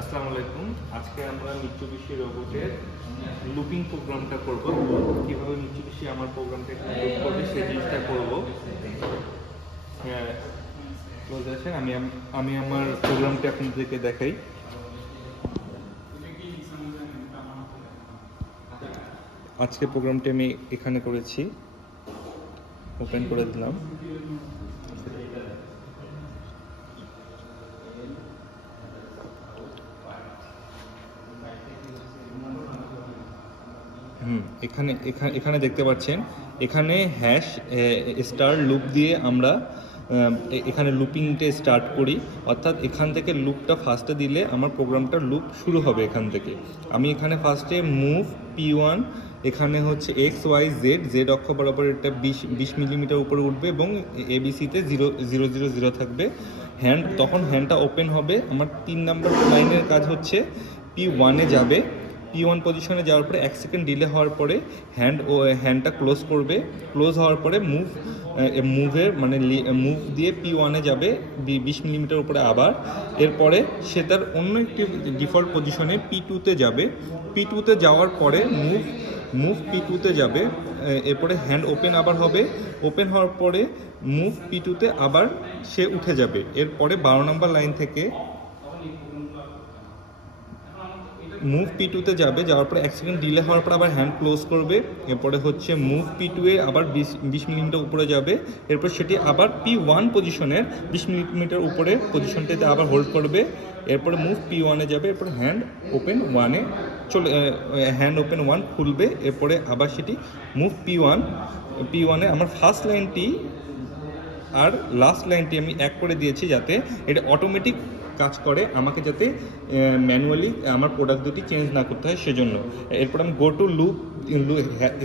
আসসালামু আলাইকুম। আজকে আমরা মিৎসুবিশি রোবটের লুপিং প্রোগ্রামটা করব। কিভাবে মিৎসুবিশি আমার প্রোগ্রামটাকে লুপ করবে সেই জিনিসটা করব। ক্লোজ আসেন, আমি আমার প্রোগ্রামটা আপনাদেরকে দেখাই। আজকে প্রোগ্রামটা আমি এখানে করেছি, ওপেন করে দিলাম। এখানে দেখতে পাচ্ছেন, এখানে হ্যাশ স্টার লুপ দিয়ে আমরা এখানে লুপিংটা স্টার্ট করি, অর্থাৎ এখান থেকে লুপটা ফার্স্টে দিলে আমার প্রোগ্রামটার লুপ শুরু হবে এখান থেকে। আমি এখানে ফার্স্টে মুভ P1, এখানে হচ্ছে XYZ অক্ষ বরাবর এটা 20 মিলিমিটার উপরে উঠবে এবং ABCতে 000 থাকবে। তখন হ্যান্ডটা ওপেন হবে। আমার 3 নাম্বার লাইনের কাজ হচ্ছে P1 এ যাবে। P1 পজিশনে যাওয়ার পরে 1 সেকেন্ড ডিলে হওয়ার পরে হ্যান্ডটা ক্লোজ করবে। ক্লোজ হওয়ার পরে মুভ দিয়ে P1 এ যাবে 20 মিলিমিটার উপরে আবার। এরপরে সে তার অন্য একটি ডিফল্ট পজিশনে P2 যাবে। P2 যাওয়ার পরে মুভ P2 যাবে। এরপরে হ্যান্ড ওপেন আবার হবে। ওপেন হওয়ার পরে মুভ P2 আবার সে উঠে যাবে। এরপরে 12 নম্বর লাইন থেকে মুভ P2 যাবে। যাওয়ার পরে 1 সেকেন্ড ডিলে হওয়ার পর আবার হ্যান্ড ক্লোজ করবে। এরপরে হচ্ছে মুভ P2 আবার 20 মিলিমিটার উপরে যাবে। এরপর সেটি আবার P1 পজিশনের 20 মিলিমিটার উপরে পজিশনটিতে আবার হোল্ড করবে। এরপরে মুভ P1 যাবে। এরপর হ্যান্ড ওপেন 1 খুলবে। এরপরে আবার সেটি মুভ P1 আমার ফার্স্ট লাইনটি আর লাস্ট লাইনটি আমি এক করে দিয়েছি, যাতে এটা অটোমেটিক কাজ করে, আমাকে যাতে ম্যানুয়ালি আমার প্রোডাক্ট দুটি চেঞ্জ না করতে হয় সেজন্য। এরপর আমি গো টু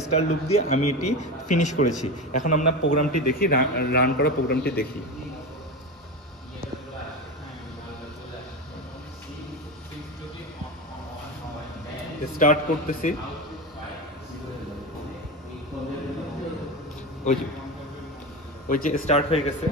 স্টার লুপ দিয়ে আমি এটি ফিনিশ করেছি। এখন আমরা প্রোগ্রামটি দেখি, রান করা প্রোগ্রামটি দেখি। স্টার্ট করতেছি। ওই যে স্টার্ট হয়ে গেছে।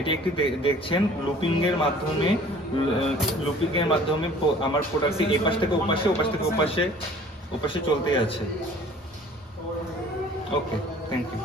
এটি একটি দেখছেন লুপিং এর মাধ্যমে আমার প্রোডাক্টটি এই পাশ থেকে ওপাশে, ওপাশ থেকে ওপাশে চলতেই আছে। ওকে, থ্যাংক ইউ।